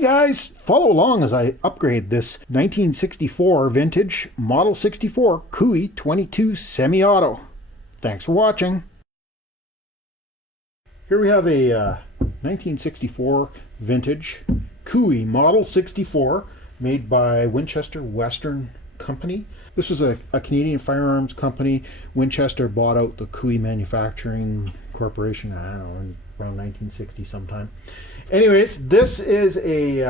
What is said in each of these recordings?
Hey guys, follow along as I upgrade this 1964 vintage Model 64 Cooey 22 semi-auto. Thanks for watching. Here we have a 1964 vintage Cooey Model 64 made by Winchester Western Company. This was a Canadian firearms company. Winchester bought out the Cooey Manufacturing Corporation, I don't know, around 1960 sometime. Anyways, this is a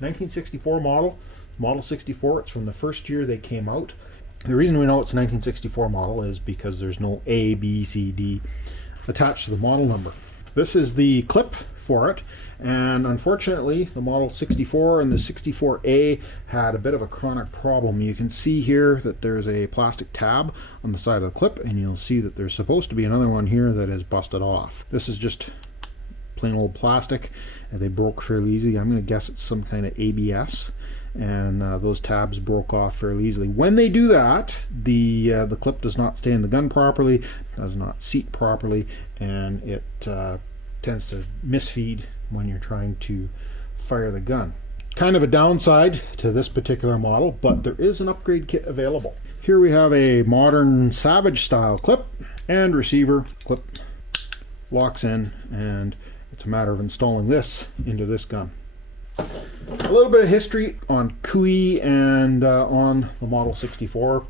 1964 Model 64. It's from the first year they came out. The reason we know it's a 1964 model is because there's no A, B, C, D attached to the model number. This is the clip for it, and unfortunately the Model 64 and the 64A had a bit of a chronic problem. You can see here that there's a plastic tab on the side of the clip, and you'll see that there's supposed to be another one here that is busted off. This is just plain old plastic, and they broke fairly easy. I'm going to guess it's some kind of ABS, and those tabs broke off fairly easily. When they do that, the clip does not stay in the gun properly, does not seat properly, and it tends to misfeed when you're trying to fire the gun. Kind of a downside to this particular model, but there is an upgrade kit available. Here we have a modern Savage style clip and receiver. Clip locks in, and it's a matter of installing this into this gun. A little bit of history on Cooey and on the Model 64.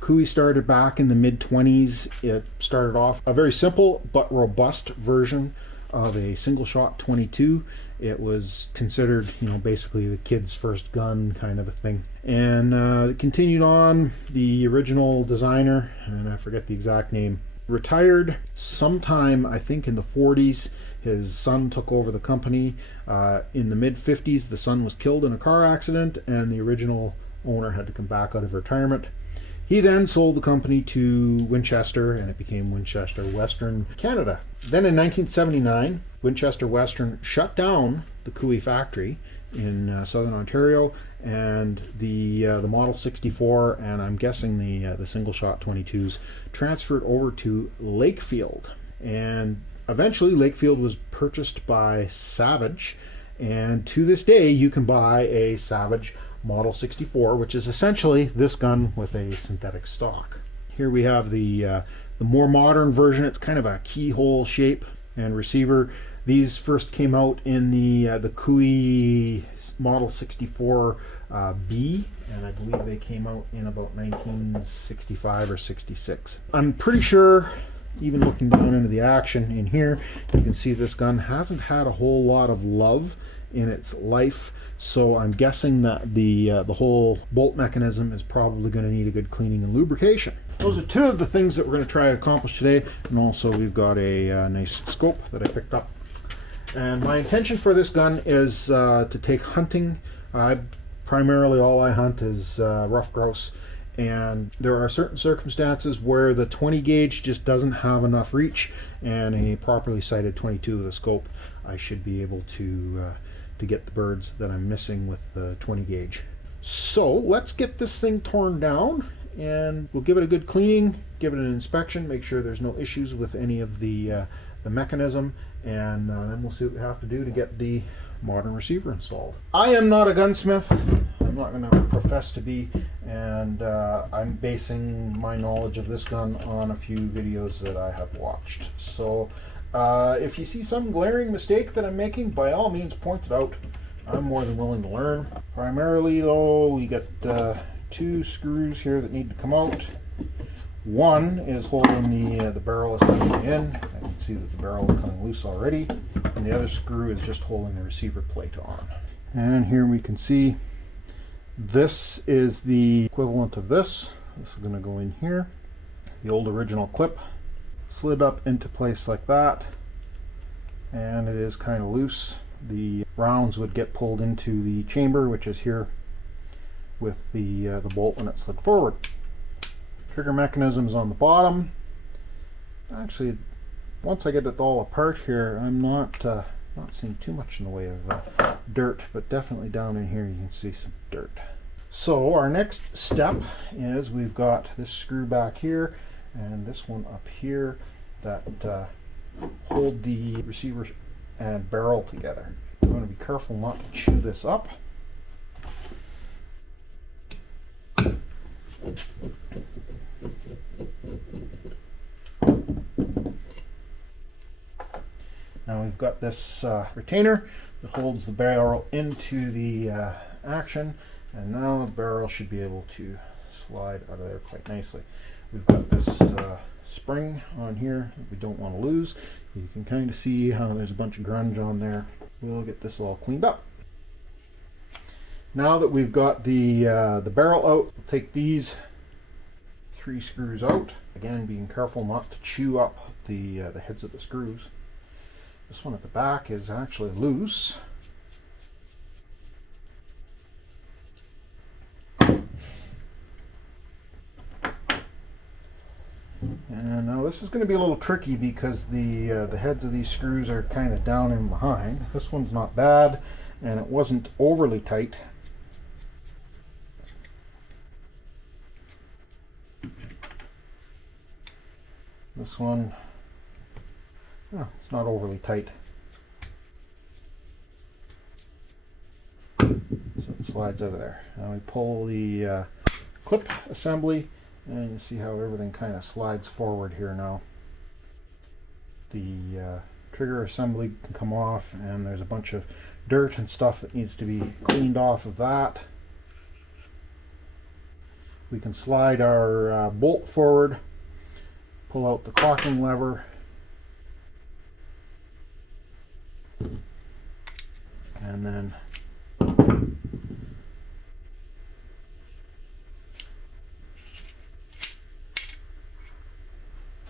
Cooey started back in the mid-20s. It started off a very simple but robust version of a single shot 22. It was considered, basically the kid's first gun kind of a thing. And it continued on. The original designer, and I forget the exact name, retired sometime, I think, in the 40s. His son took over the company. In the mid-50s, the son was killed in a car accident, and the original owner had to come back out of retirement. He then sold the company to Winchester, and it became Winchester Western Canada. Then in 1979, Winchester Western shut down the Cooey factory in southern Ontario, and the Model 64, and I'm guessing the single shot 22s, transferred over to Lakefield. And eventually Lakefield was purchased by Savage, and to this day you can buy a Savage Model 64, which is essentially this gun with a synthetic stock. Here we have the more modern version. It's kind of a keyhole shape and receiver. These first came out in the Cooey Model 64 B, and I believe they came out in about 1965 or 66. I'm pretty sure, even looking down into the action in here, you can see this gun hasn't had a whole lot of love in its life, so I'm guessing that the whole bolt mechanism is probably going to need a good cleaning and lubrication. Those are two of the things that we're going to try to accomplish today, and also we've got a nice scope that I picked up. And my intention for this gun is to take hunting. Primarily all I hunt is rough grouse, and there are certain circumstances where the 20 gauge just doesn't have enough reach, and a properly sighted 22 with a scope, I should be able to get the birds that I'm missing with the 20 gauge. So let's get this thing torn down, and we'll give it a good cleaning, give it an inspection, make sure there's no issues with any of the mechanism, and then we'll see what we have to do to get the modern receiver installed. I am not a gunsmith. I'm not going to profess to be, and I'm basing my knowledge of this gun on a few videos that I have watched. So if you see some glaring mistake that I'm making, by all means point it out. I'm more than willing to learn. Primarily though, we got two screws here that need to come out. One is holding the barrel assembly in. I can see that the barrel is coming loose already, and the other screw is just holding the receiver plate on. And here we can see this is the equivalent of this. This is going to go in here. The old original clip slid up into place like that, and it is kind of loose. The rounds would get pulled into the chamber, which is here with the bolt when it slid forward. Trigger mechanism is on the bottom. Actually, once I get it all apart here, I'm not seeing too much in the way of dirt, but definitely down in here you can see some dirt. So our next step is we've got this screw back here and this one up here that hold the receiver and barrel together. going to be careful not to chew this up. Now we've got this retainer that holds the barrel into the action, and now the barrel should be able to slide out of there quite nicely. We've got this spring on here that we don't want to lose. You can kind of see how there's a bunch of grunge on there. We'll get this all cleaned up. Now that we've got the barrel out, we'll take these 3 screws out. Again, being careful not to chew up the heads of the screws. This one at the back is actually loose. And now this is going to be a little tricky because the heads of these screws are kind of down in behind. This one's not bad, and it wasn't overly tight. This one, oh, it's not overly tight. So it slides out of there. Now we pull the clip assembly, and you see how everything kind of slides forward here now. The trigger assembly can come off, and there's a bunch of dirt and stuff that needs to be cleaned off of that. We can slide our bolt forward, pull out the cocking lever, and then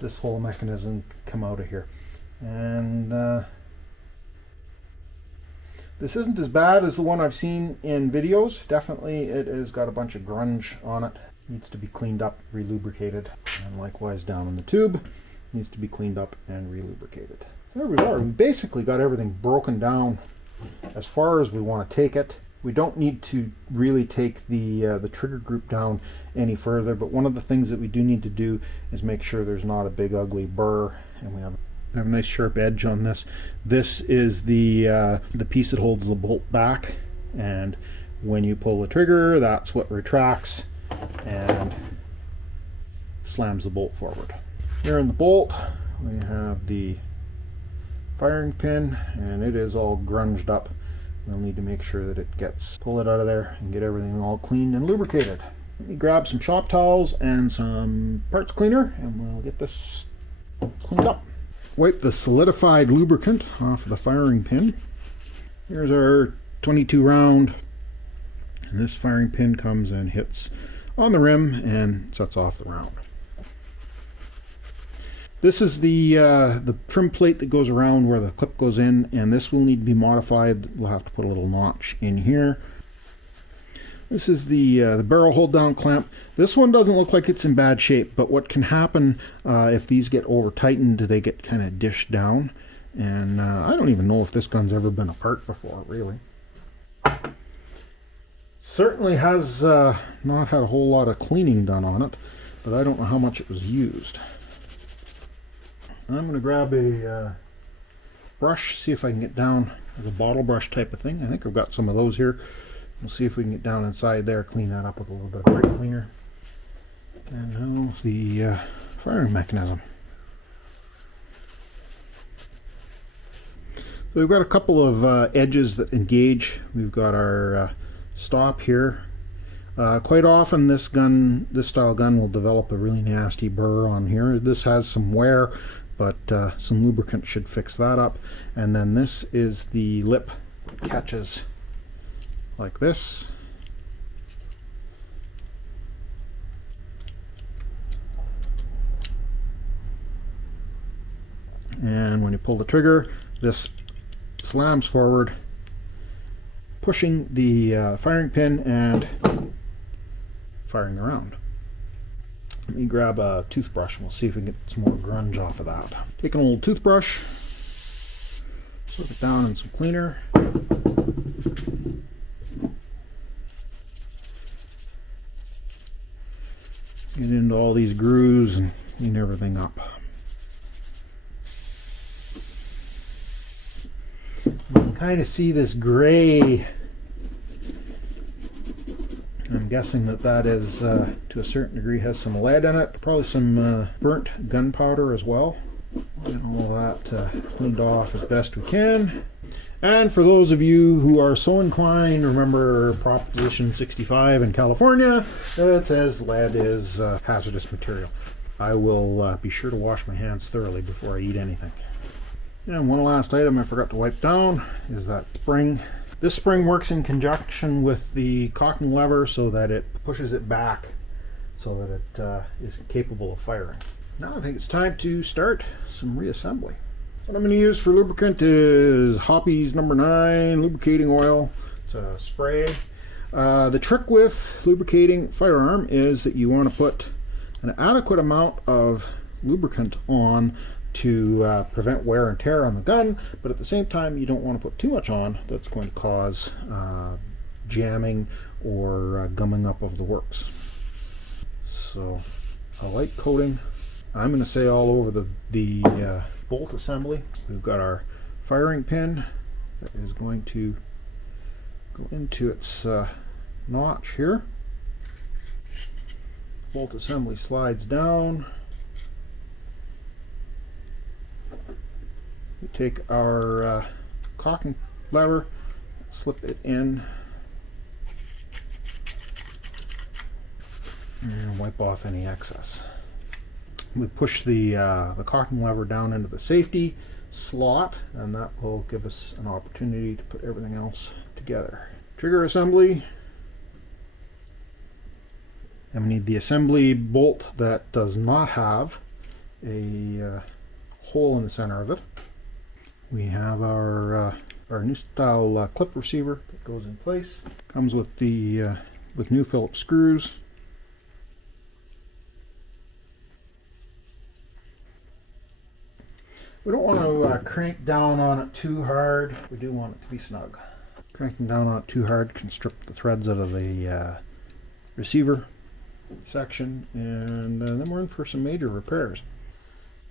this whole mechanism can come out of here. And this isn't as bad as the one I've seen in videos. Definitely it has got a bunch of grunge on it. Needs to be cleaned up, relubricated, and likewise down in the tube needs to be cleaned up and relubricated. There we are. We basically got everything broken down as far as we want to take it. We don't need to really take the trigger group down any further, but one of the things that we do need to do is make sure there's not a big ugly burr, and we have a nice sharp edge on this. This is the piece that holds the bolt back, and when you pull the trigger, that's what retracts and slams the bolt forward. Here in the bolt we have the firing pin, and it is all grunged up. We'll need to make sure that it gets, pull it out of there and get everything all cleaned and lubricated. Let me grab some shop towels and some parts cleaner, and we'll get this cleaned up. Wipe the solidified lubricant off of the firing pin. Here's our 22 round, and this firing pin comes and hits on the rim and sets off the round. This is the trim plate that goes around where the clip goes in, and this will need to be modified. We'll have to put a little notch in here. This is the barrel hold down clamp. This one doesn't look like it's in bad shape, but what can happen if these get over tightened, they get kind of dished down, and I don't even know if this gun's ever been apart before, really. Certainly has not had a whole lot of cleaning done on it, but I don't know how much it was used. I'm going to grab a brush, see if I can get down with a bottle brush type of thing. I think I've got some of those here. We'll see if we can get down inside there, clean that up with a little bit of brake cleaner. And now the firing mechanism. So we've got a couple of edges that engage. We've got our stop here. Quite often this style gun will develop a really nasty burr on here. This has some wear, but some lubricant should fix that up. And then this is the lip that catches like this. And when you pull the trigger, this slams forward, pushing the firing pin and firing the round. Let me grab a toothbrush and we'll see if we can get some more grunge off of that. Take an old toothbrush, slip it down in some cleaner. Get into all these grooves and clean everything up. You can kind of see this gray. I'm guessing that is, to a certain degree, has some lead in it. Probably some burnt gunpowder as well. We'll get all that cleaned off as best we can. And for those of you who are so inclined, remember Proposition 65 in California, it says lead is hazardous material. I will be sure to wash my hands thoroughly before I eat anything. And one last item I forgot to wipe down is that spring. This spring works in conjunction with the cocking lever so that it pushes it back so that it is capable of firing. Now I think it's time to start some reassembly. What I'm going to use for lubricant is Hoppy's number 9 lubricating oil. It's a spray. The trick with lubricating firearm is that you want to put an adequate amount of lubricant on to prevent wear and tear on the gun, but at the same time you don't want to put too much on that's going to cause jamming or gumming up of the works. So a light coating. I'm going to say all over the bolt assembly. We've got our firing pin that is going to go into its notch here. Bolt assembly slides down. We take our cocking lever, slip it in, and wipe off any excess. We push the cocking lever down into the safety slot, and that will give us an opportunity to put everything else together. Trigger assembly. And we need the assembly bolt that does not have a hole in the center of it. We have our new style clip receiver that goes in place. Comes with the with new Phillips screws. We don't want to crank down on it too hard. We do want it to be snug. Cranking down on it too hard can strip the threads out of the receiver section, and then we're in for some major repairs.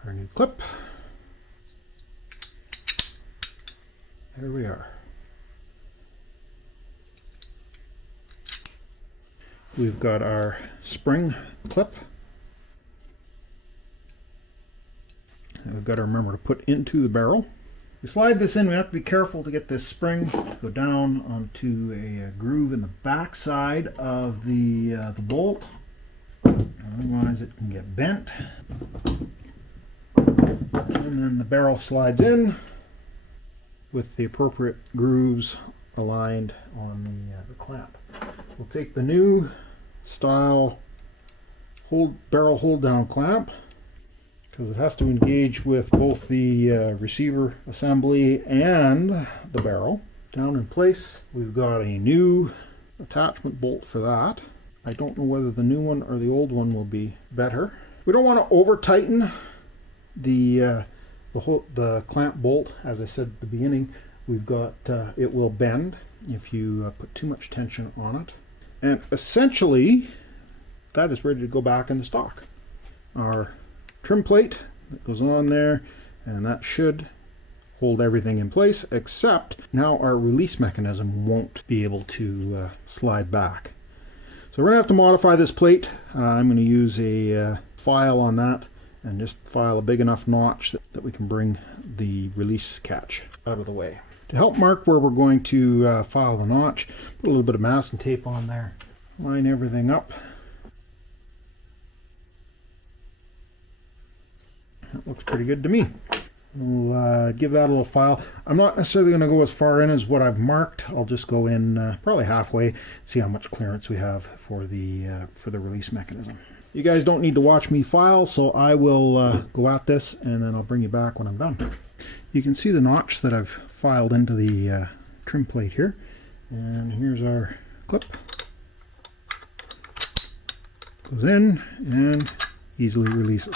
Our new clip. There we are. We've got our spring clip. And we've got to remember to put into the barrel. We slide this in. We have to be careful to get this spring to go down onto a groove in the back side of the bolt. Otherwise it can get bent. And then the barrel slides in with the appropriate grooves aligned on the clamp. We'll take the new style barrel hold down clamp, because it has to engage with both the receiver assembly and the barrel. Down in place, we've got a new attachment bolt for that. I don't know whether the new one or the old one will be better. We don't want to over tighten the clamp bolt. As I said at the beginning, we've got it will bend if you put too much tension on it. And essentially, that is ready to go back into stock. Our trim plate that goes on there, and that should hold everything in place, except now our release mechanism won't be able to slide back. So we're going to have to modify this plate. I'm going to use a file on that and just file a big enough notch that we can bring the release catch out of the way. To help mark where we're going to file the notch, put a little bit of masking tape on there, line everything up. That looks pretty good to me. We'll give that a little file. I'm not necessarily going to go as far in as what I've marked. I'll just go in probably halfway, see how much clearance we have for the release mechanism. You guys don't need to watch me file, so I will go at this and then I'll bring you back when I'm done. You can see the notch that I've filed into the trim plate here, and here's our clip. Goes in and easily releases.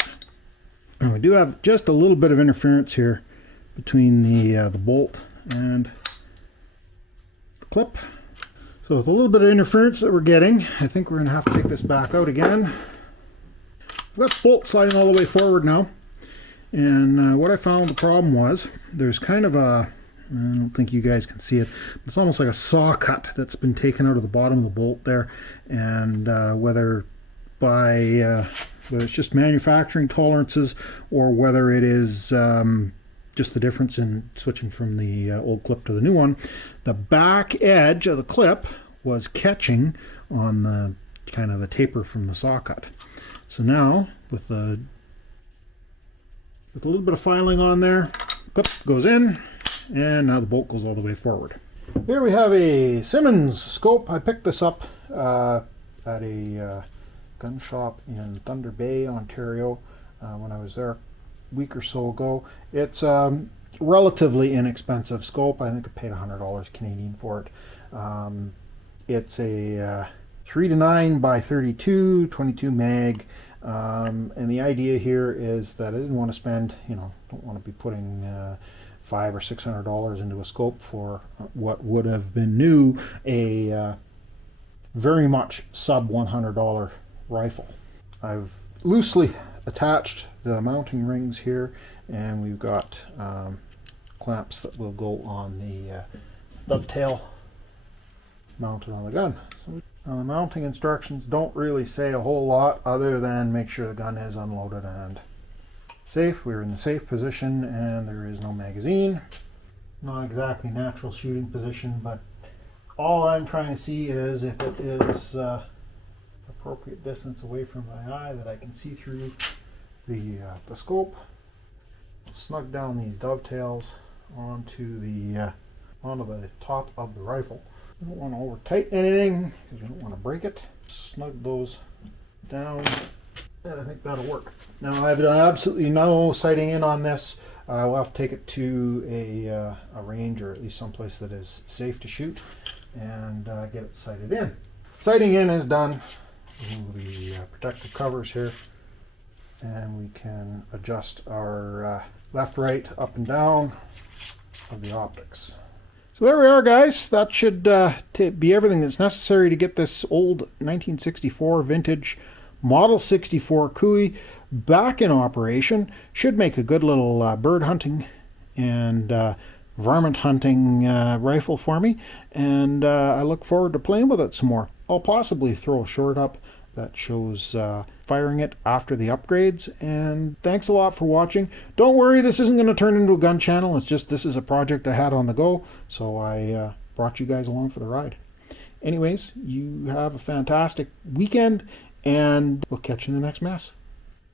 And we do have just a little bit of interference here between the bolt and the clip. So with a little bit of interference that we're getting, I think we're going to have to take this back out again. We've got the bolt sliding all the way forward now. And what I found the problem was, there's kind of a, I don't think you guys can see it. It's almost like a saw cut that's been taken out of the bottom of the bolt there, and whether it's just manufacturing tolerances or whether it is just the difference in switching from the old clip to the new one, the back edge of the clip was catching on the kind of the taper from the saw cut. So now with a little bit of filing on there, clip goes in, and now the bolt goes all the way forward. Here we have a Simmons scope. I picked this up at a gun shop in Thunder Bay, Ontario, when I was there a week or so ago. It's relatively inexpensive scope. I think I paid $100 Canadian for it. It's a 3-9 by 32, 22 mag, and the idea here is that I didn't want to spend, don't want to be putting $500 or $600 into a scope for what would have been new, a very much sub $100 rifle. I've loosely attached the mounting rings here, and we've got clamps that will go on the dovetail mounted on the gun. So the mounting instructions don't really say a whole lot other than make sure the gun is unloaded and safe. We're in the safe position and there is no magazine. Not exactly natural shooting position, but all I'm trying to see is if it is appropriate distance away from my eye that I can see through the scope. Snug down these dovetails onto the top of the rifle. You don't want to over tighten anything because you don't want to break it. Snug those down, and I think that'll work. Now I've done absolutely no sighting in on this. We'll have to take it to a range, or at least someplace that is safe to shoot, and get it sighted in. Sighting in is done. Remove the protective covers here, and we can adjust our left, right, up and down of the optics. So there we are, guys. That should be everything that's necessary to get this old 1964 vintage Model 64 Cooey back in operation. Should make a good little bird hunting and varmint hunting rifle for me, and I look forward to playing with it some more. I'll possibly throw a short up that shows firing it after the upgrades. And thanks a lot for watching. Don't worry, this isn't going to turn into a gun channel. It's just this is a project I had on the go, so I brought you guys along for the ride. Anyways, you have a fantastic weekend, and we'll catch you in the next mess.